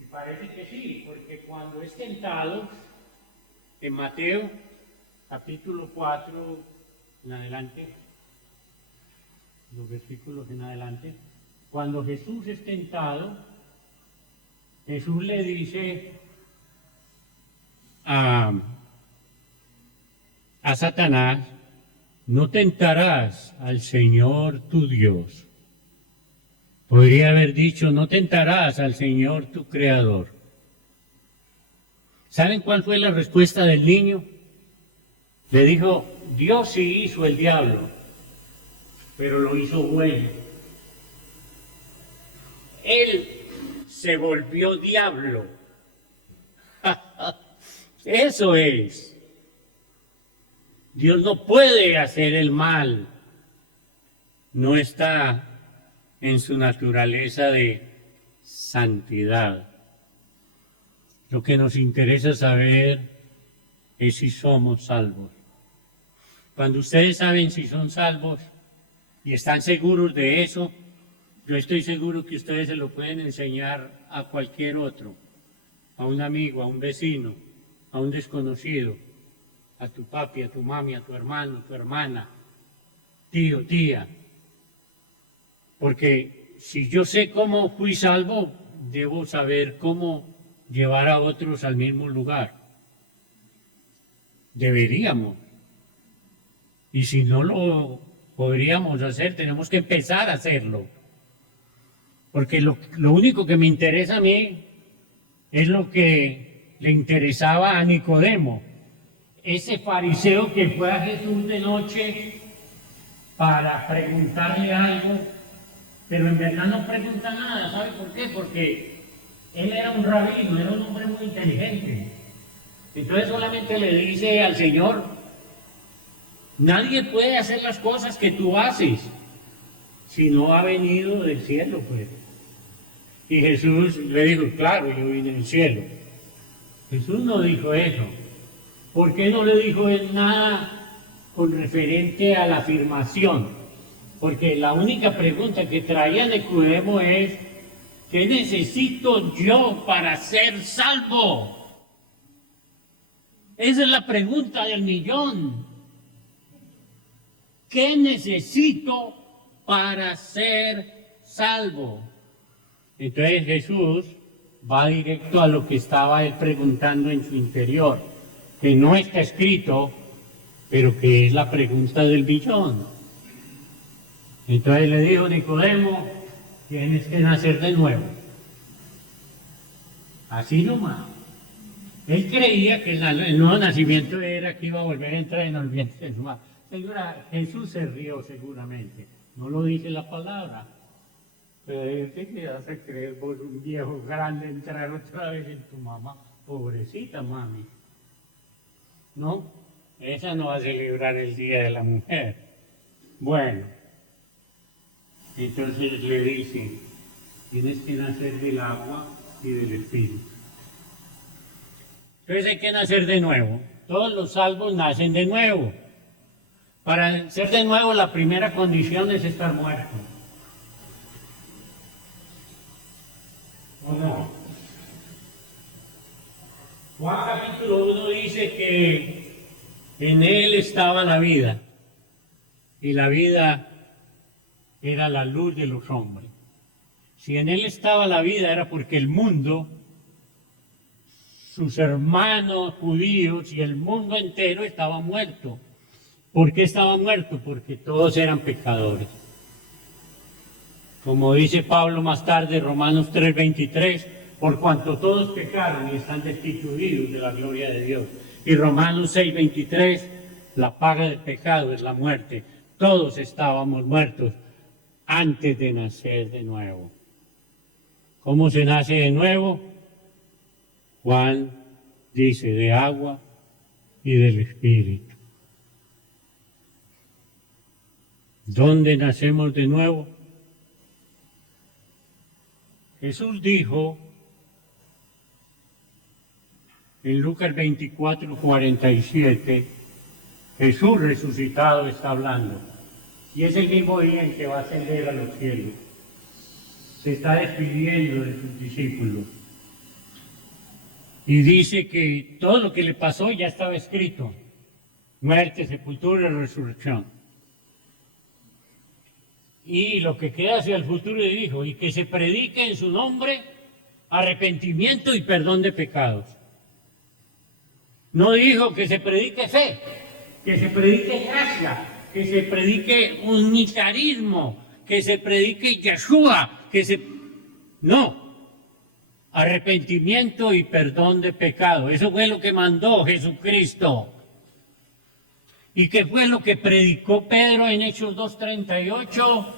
Y parece que sí, porque cuando es tentado, en Mateo, capítulo 4, en adelante, los versículos en adelante, cuando Jesús es tentado, Jesús le dice a Satanás, no tentarás al Señor tu Dios. Podría haber dicho, no tentarás al Señor tu Creador. ¿Saben cuál fue la respuesta del niño? Le dijo, Dios sí hizo el diablo, pero lo hizo bueno. Él se volvió diablo. Eso es. Dios no puede hacer el mal. No está en su naturaleza de santidad. Lo que nos interesa saber es si somos salvos. Cuando ustedes saben si son salvos y están seguros de eso, yo estoy seguro que ustedes se lo pueden enseñar a cualquier otro, a un amigo, a un vecino, a un desconocido, a tu papi, a tu mami, a tu hermano, tu hermana, tío, tía. Porque si yo sé cómo fui salvo, debo saber cómo llevar a otros al mismo lugar. Deberíamos. Y si no lo podríamos hacer, tenemos que empezar a hacerlo. Porque lo único que me interesa a mí es lo que le interesaba a Nicodemo, ese fariseo que fue a Jesús de noche para preguntarle algo, pero en verdad no pregunta nada. ¿Sabe por qué? Porque él era un rabino, era un hombre muy inteligente. Entonces solamente le dice al Señor, nadie puede hacer las cosas que tú haces si no ha venido del cielo, pues. Y Jesús le dijo, claro, yo vine del cielo. Jesús no dijo eso. ¿Por qué no le dijo él nada con referente a la afirmación? Porque la única pregunta que traía Nicodemo es, ¿qué necesito yo para ser salvo? Esa es la pregunta del millón. ¿Qué necesito para ser salvo? Entonces Jesús va directo a lo que estaba él preguntando en su interior, que no está escrito, pero que es la pregunta del millón. Entonces le dijo Nicodemo, tienes que nacer de nuevo. Así nomás. Él creía que el nuevo nacimiento era que iba a volver a entrar en el vientre de su madre. Señora, Jesús se rió seguramente, no lo dice la palabra. Pero ¿qué te hace creer vos, un viejo grande, entrar otra vez en tu mamá? Pobrecita mami. No, esa no va a celebrar el Día de la Mujer. Bueno, entonces le dice, tienes que nacer del agua y del Espíritu. Entonces hay que nacer de nuevo. Todos los salvos nacen de nuevo. Para ser de nuevo, la primera condición es estar muerto. ¿O no? Juan capítulo 1 dice que en él estaba la vida, y la vida era la luz de los hombres. Si en él estaba la vida era porque el mundo, sus hermanos judíos y el mundo entero estaba muerto. ¿Por qué estaba muerto? Porque todos eran pecadores. Como dice Pablo más tarde, Romanos 3:23, por cuanto todos pecaron y están destituidos de la gloria de Dios. Y Romanos 6:23, la paga del pecado es la muerte. Todos estábamos muertos antes de nacer de nuevo. ¿Cómo se nace de nuevo? Juan dice, de agua y del Espíritu. ¿Dónde nacemos de nuevo? Jesús dijo en Lucas 24:47, Jesús resucitado está hablando, y es el mismo día en que va a ascender a los cielos. Se está despidiendo de sus discípulos y dice que todo lo que le pasó ya estaba escrito: muerte, sepultura y resurrección. Y lo que queda hacia el futuro, dijo, y que se predique en su nombre arrepentimiento y perdón de pecados. No dijo que se predique fe, que se predique gracia, que se predique unitarismo, que se predique Yeshua, No, arrepentimiento y perdón de pecado. Eso fue lo que mandó Jesucristo. ¿Y qué fue lo que predicó Pedro en Hechos 2:38?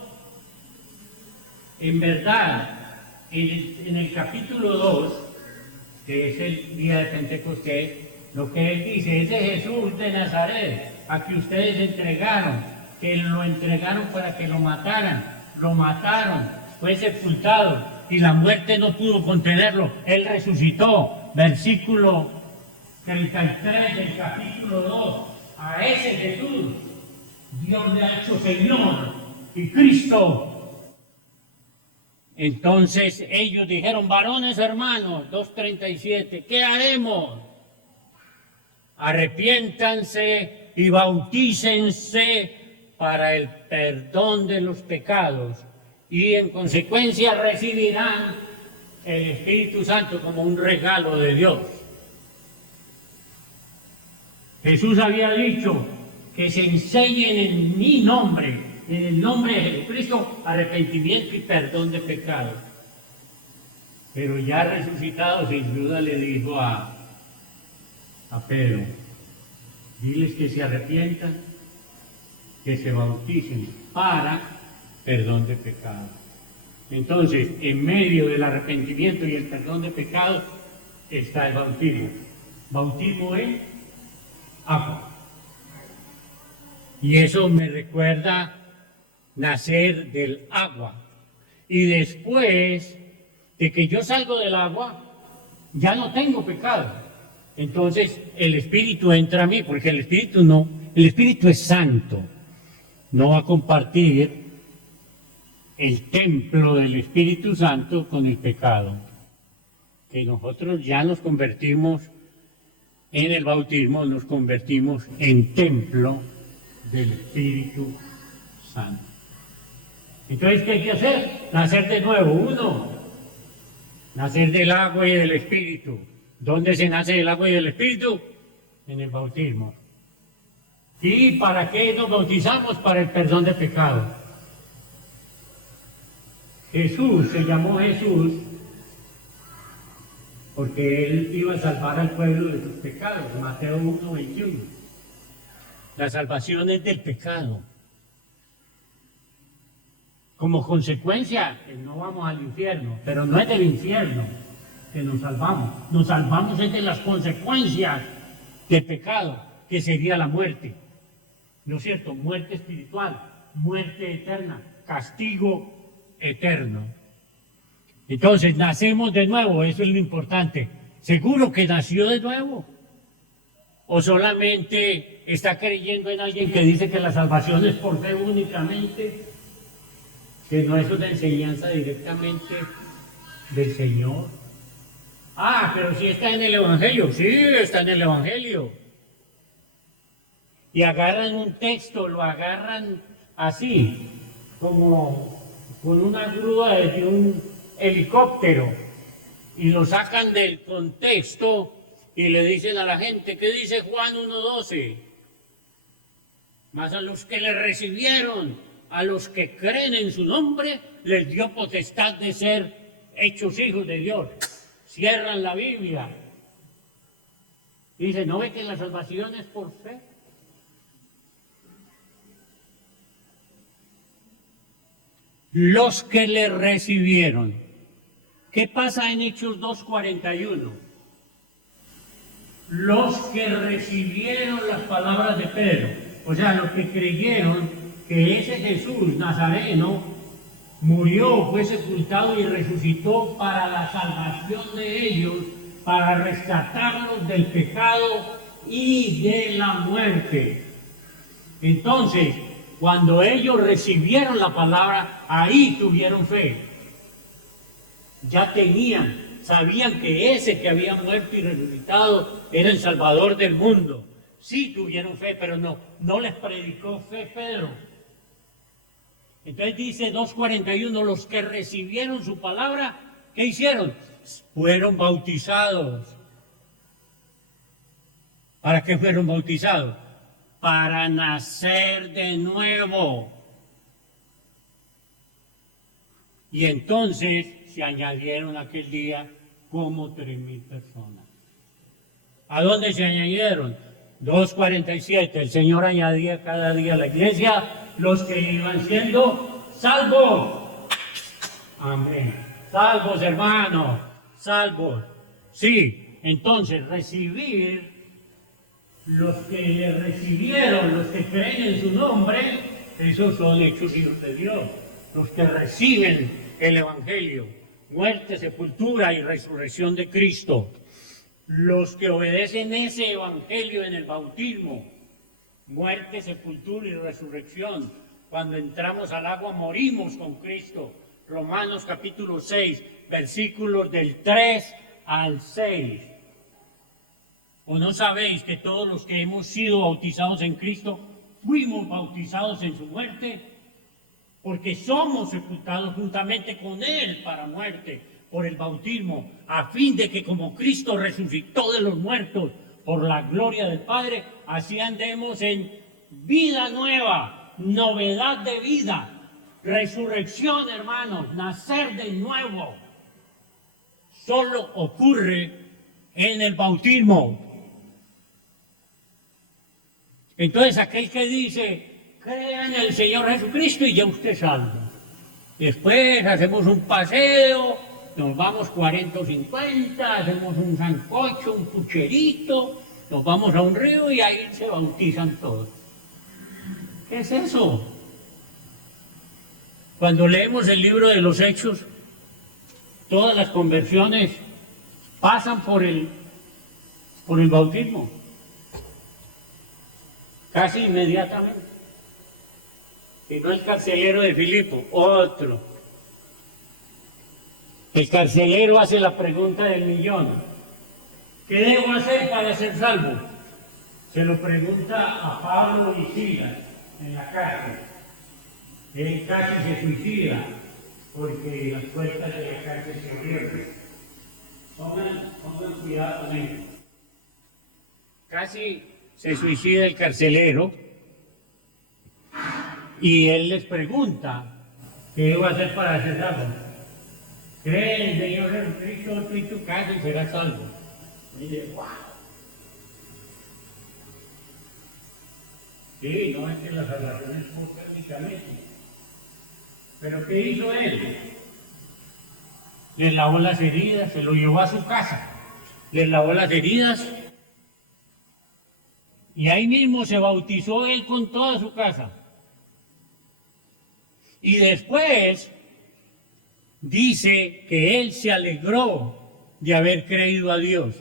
En verdad, en el capítulo 2, que es el día de Pentecostés, lo que él dice, ese Jesús de Nazaret, a que ustedes entregaron, que lo entregaron para que lo mataran, fue sepultado y la muerte no pudo contenerlo, él resucitó. Versículo 33 del capítulo 2, a ese Jesús Dios le ha hecho Señor y Cristo. Entonces ellos dijeron, varones hermanos, 2:37, ¿qué haremos? Arrepiéntanse y bautícense para el perdón de los pecados y en consecuencia recibirán el Espíritu Santo como un regalo de Dios. Jesús había dicho que se enseñen en mi nombre, en el nombre de Jesucristo, arrepentimiento y perdón de pecados. Pero ya resucitado, sin duda le dijo a Pedro, diles que se arrepientan, que se bauticen para perdón de pecados. Entonces, en medio del arrepentimiento y el perdón de pecados está el bautismo. Bautismo es agua. Y eso me recuerda nacer del agua. Y después de que yo salgo del agua, ya no tengo pecado. Entonces el Espíritu entra a mí, porque el Espíritu es santo. No va a compartir el templo del Espíritu Santo con el pecado. Que nosotros ya nos convertimos en el bautismo nos convertimos en templo del Espíritu Santo. Entonces, ¿qué hay que hacer? Nacer de nuevo. Uno, nacer del agua y del Espíritu. ¿Dónde se nace del agua y del Espíritu? En el bautismo. ¿Y para qué nos bautizamos? Para el perdón de pecados. Jesús se llamó Jesús porque él iba a salvar al pueblo de sus pecados. Mateo 1:21. La salvación es del pecado. Como consecuencia, no vamos al infierno, pero no es del infierno que nos salvamos. Nos salvamos es de las consecuencias del pecado, que sería la muerte. ¿No es cierto? Muerte espiritual, muerte eterna, castigo eterno. Entonces, nacemos de nuevo, eso es lo importante. ¿Seguro que nació de nuevo? ¿O solamente está creyendo en alguien que dice que la salvación es por fe únicamente? Que no es una enseñanza directamente del Señor. Ah, pero sí está en el Evangelio. Sí, está en el Evangelio. Y agarran un texto, lo agarran así, como con una grúa desde un helicóptero, y lo sacan del contexto y le dicen a la gente, ¿qué dice Juan 1:12? Mas a los que le recibieron, a los que creen en su nombre, les dio potestad de ser hechos hijos de Dios. Cierran la Biblia. Y dicen, ¿no ve que la salvación es por fe? Los que le recibieron. ¿Qué pasa en Hechos 2:41? Los que recibieron las palabras de Pedro, o sea, los que creyeron que ese Jesús Nazareno murió, fue sepultado y resucitó para la salvación de ellos, para rescatarlos del pecado y de la muerte. Entonces, cuando ellos recibieron la palabra, ahí tuvieron fe. Ya sabían que ese que había muerto y resucitado era el Salvador del mundo. Sí tuvieron fe, pero no les predicó fe Pedro. Entonces dice 2:41, los que recibieron su palabra, ¿qué hicieron? Fueron bautizados. ¿Para qué fueron bautizados? Para nacer de nuevo. Y entonces se añadieron aquel día como 3,000 personas. ¿A dónde se añadieron? 2:47, el Señor añadía cada día a la iglesia los que iban siendo salvos. Amén. Salvos, hermanos, salvos. Sí, entonces recibir, los que le recibieron, los que creen en su nombre, esos son hechos hijos de Dios. Los que reciben el Evangelio, muerte, sepultura y resurrección de Cristo. Los que obedecen ese Evangelio en el bautismo, muerte, sepultura y resurrección. Cuando entramos al agua morimos con Cristo. Romanos capítulo 6, versículos del 3 al 6. ¿O no sabéis que todos los que hemos sido bautizados en Cristo, fuimos bautizados en su muerte? Porque somos sepultados juntamente con Él para muerte por el bautismo, a fin de que como Cristo resucitó de los muertos por la gloria del Padre, así andemos en vida nueva, novedad de vida, resurrección, hermanos, nacer de nuevo. Solo ocurre en el bautismo. Entonces aquel que dice, crea en el Señor Jesucristo y ya usted salvo. Después hacemos un paseo, nos vamos 40 o 50, hacemos un sancocho, un pucherito, nos vamos a un río y ahí se bautizan todos. ¿Qué es eso? Cuando leemos el libro de los Hechos, todas las conversiones pasan por el bautismo. Casi inmediatamente. Y no el carcelero de Filipo, otro. El carcelero hace la pregunta del millón. ¿Qué debo hacer para ser salvo? Se lo pregunta a Pablo y Silas en la cárcel. Él casi se suicida porque las puertas de la cárcel se abrieron. Pongan cuidado con ello. Casi se suicida el carcelero y él les pregunta, ¿qué debo hacer para ser salvo? Cree en el Señor Jesucristo, tú y tu casa y serás salvo. Y dice, ¡wow! Sí, no es que la salvación es por técnicamente. Pero ¿qué hizo él? Les lavó las heridas, se lo llevó a su casa, les lavó las heridas y ahí mismo se bautizó él con toda su casa. Y después dice que él se alegró de haber creído a Dios,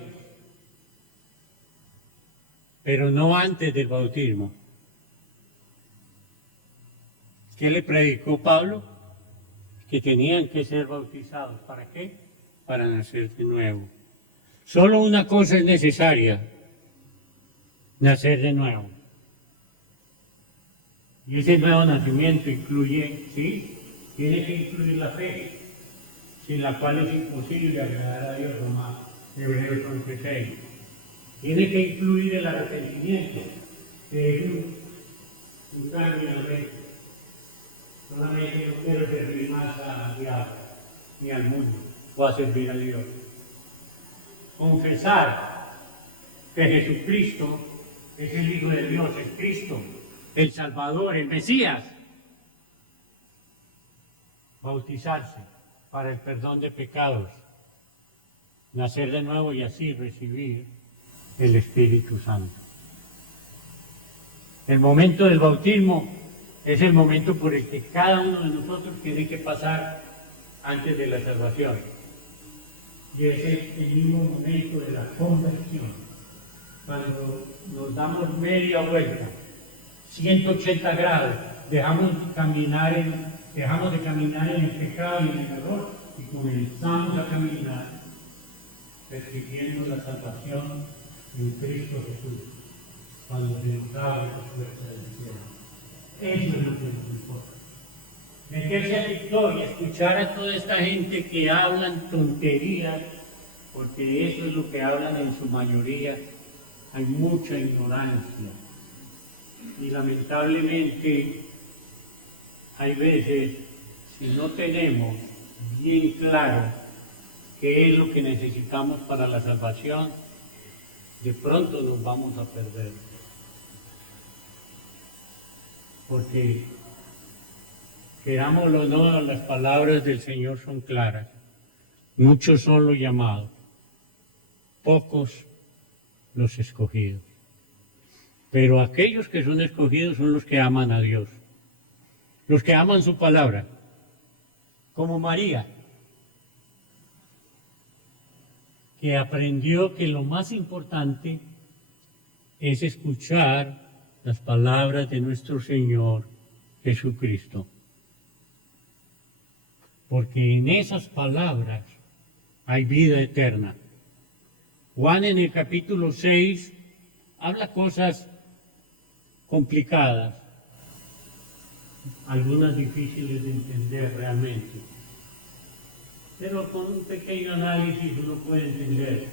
pero no antes del bautismo. ¿Qué le predicó Pablo? Que tenían que ser bautizados. ¿Para qué? Para nacer de nuevo. Solo una cosa es necesaria: nacer de nuevo. Y ese nuevo nacimiento incluye, ¿sí? Tiene que incluir la fe, sin la cual es imposible agradar a Dios nomás. Hebreos 11:6. Tiene que incluir el arrepentimiento, que es un cambio de mente. Solamente no quiero servir más al diablo ni al mundo, o a servir a Dios. Confesar que Jesucristo es el Hijo de Dios, es Cristo, el Salvador, el Mesías. Bautizarse para el perdón de pecados, nacer de nuevo y así recibir el Espíritu Santo. El momento del bautismo es el momento por el que cada uno de nosotros tiene que pasar antes de la salvación. Y es el mismo momento de la conversión, cuando nos damos media vuelta, 180 grados, dejamos de caminar en el pecado y en el error y comenzamos a caminar persiguiendo la salvación en Cristo Jesús, cuando se nos abre la puerta del cielo. Eso es lo que nos importa. Meterse a TikTok y escuchar a toda esta gente que hablan tonterías, porque eso es lo que hablan en su mayoría. Hay mucha ignorancia. Y lamentablemente, hay veces, si no tenemos bien claro qué es lo que necesitamos para la salvación, de pronto nos vamos a perder. Porque, querámoslo o no, las palabras del Señor son claras. Muchos son los llamados, pocos los escogidos. Pero aquellos que son escogidos son los que aman a Dios, los que aman su palabra, como María, que aprendió que lo más importante es escuchar las palabras de nuestro Señor Jesucristo. Porque en esas palabras hay vida eterna. Juan en el capítulo 6 habla cosas complicadas, algunas difíciles de entender realmente. Pero con un pequeño análisis uno puede entender.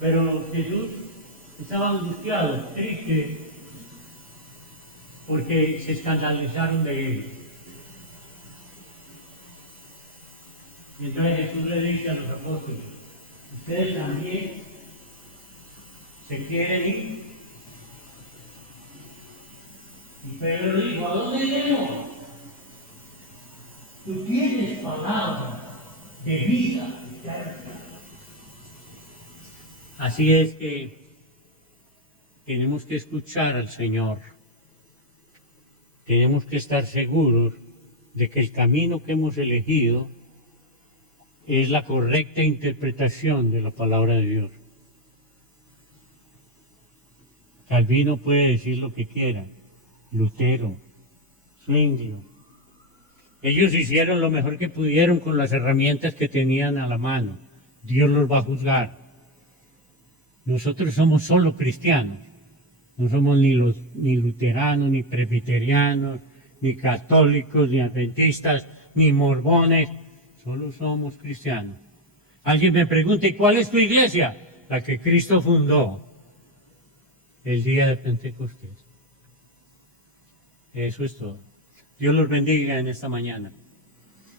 Pero Jesús estaba angustiado, triste, porque se escandalizaron de él. Y entonces Jesús le dice a los apóstoles, ¿ustedes también se quieren ir? Y Pedro dijo, ¿a dónde iremos? Tú tienes palabra de vida eterna. Así es que tenemos que escuchar al Señor. Tenemos que estar seguros de que el camino que hemos elegido es la correcta interpretación de la palabra de Dios. Calvino puede decir lo que quiera, Lutero, Zwinglio. Ellos hicieron lo mejor que pudieron con las herramientas que tenían a la mano. Dios los va a juzgar. Nosotros somos solo cristianos. No somos ni luteranos, ni presbiterianos, ni católicos, ni adventistas, ni mormones. Solo somos cristianos. Alguien me pregunta, ¿y cuál es tu iglesia? La que Cristo fundó el día de Pentecostés. Eso es todo. Dios los bendiga en esta mañana.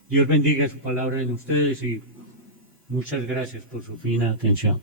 Dios bendiga su palabra en ustedes y muchas gracias por su fina atención.